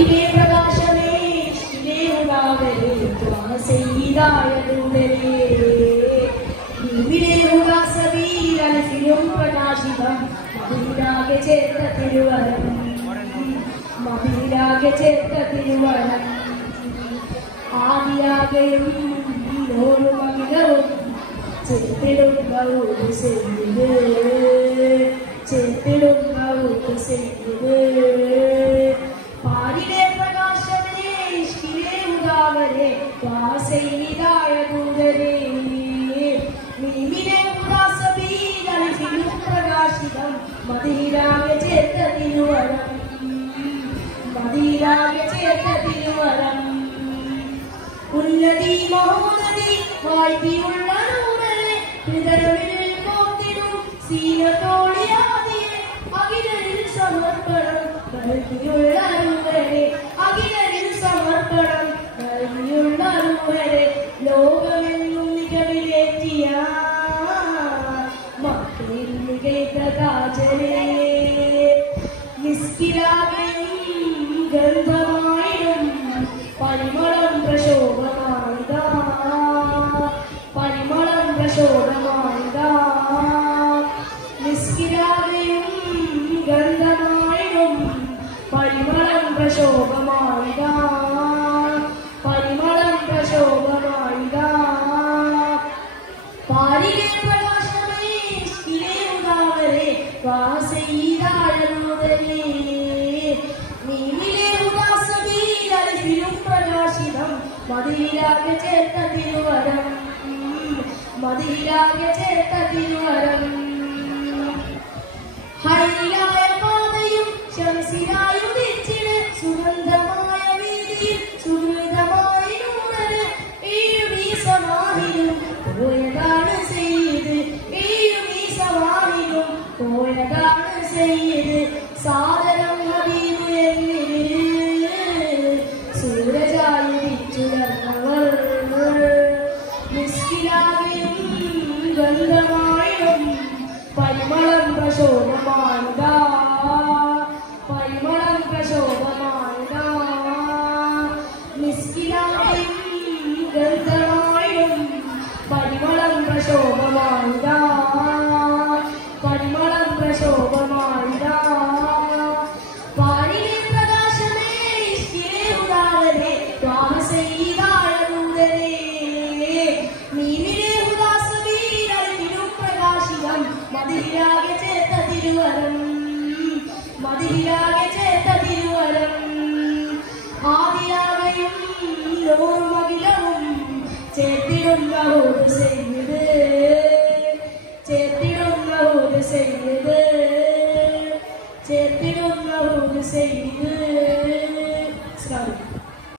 അറിവേ പ്രകാശമേ ഇഷ്ടിലേ ഉദാവരേ ത്വാസൈദായ ദൂതരേ ഭൂമിയിലെ ഉദാസവീരലസിലും പ്രകാശിതം മതിയിലാകെ ചേർത്ത തിരുവരം മതിയിലാകെ ചേർത്ത തിരുവരം ആദിയാകെയും ഓരോ മകിലവും ചേർത്തിടുന്ന ഒരു ചെയ്ത് ചേർത്തിടുന്ന ഒരു ചെയ്ത് പാരിലെ പ്രകാശമേ ഇഷ്ടിലേ ഉദാവരേ ത്വാസൈദായ ദൂതരേ ഭൂമിയിലെ ഉദാസവീരലസിലും പ്രകാശിതം മതിയിലാകെ ചേർത്ത തിരുവരം മതിയിലാകെ ചേർത്ത തിരുവരം ഉന്നതി മഹോന്നതി വായ്പിയുള്ള നൂറരെ ഹൃദയമിൽ കോർത്തിടും സീനത്തോളിയാദിയെ അഖിലരിൽ സമർപ്പണം നൽകിയുള്ള നൂറരെ അഖിലരിൽ സമർപ്പണം നൽകിയുള്ള നൂറരെ ലോകമെന്നും മികവിലേറ്റിയ മക്കളിൽ മികച്ച കാജലേ നിസ്കിലാകെയും ഗന്ധമായിടും പരിമളം പ്രശോഭമായിതാ പരിമളം പ്രശോഭമായിതാ നിസ്കിലാകെയും ഗന്ധമായിടും പരിമളം പ്രശോഭമായിതാ പരിമളം പ്രശോഭമായിതാ പാരിലെ പ്രകാശമേ ഇഷ്ടിലേ ഉദാവരേ ത്വാസൈദായ ദൂതരേ നീമിലെ ഉദാസവീരലസിലും പ്രകാശിതം മതിയിലാകെ ചേർത്ത തിരുവരം മതിയിലാകെ ചേർത്ത തിരുവരം ഹരിയായ പാതയും ശംസിനായും തിരിച്ചിട് സുഗന്ധമായ വീതിയിൽ സുഹൃതമായി നൂറര് ഏഴുമീ സമാഹിലും പോയതാണ് ചെയ്ത് ഏഴുമീ സമാഹിലും പോയതാണ് ചെയ്ത് സാദരം ഹബീബുയെന്നിൽ സൂരജായി വിച്ചുടർന്നവർ നിസ്കിലാകെയും ഗന്ധമായും പരിമളം പ്രശോഭമായിതാ പരിമളം പ്രശോഭമായിതാ നിസ്കിലാകെയും ഗന്ധമായും പരിമളം പ്രശോഭമായിതാ പരിമളം പ്രശോഭമായിതാ പാരിലെ പ്രകാശമേ ഇഷ്ടിലേ ഉദാവരേ ത്വാസൈദായ ദൂതരേ നീമിലെ ഉദാസവീരലസിലും പ്രകാശിതം മതിയിലാകെ ചേർത്ത തിരുവരം മതിയിലാകെ ചേർത്ത തിരുവരം ആദിയാകെയും ലോകമകിലവും ചേർത്തിടുന്ന ഒരു ചെയ്ത് ചേർത്തിടുന്ന ഒരു ചെയ്ത് ചേർത്തിടുന്ന ഒരു ചെയ്ത്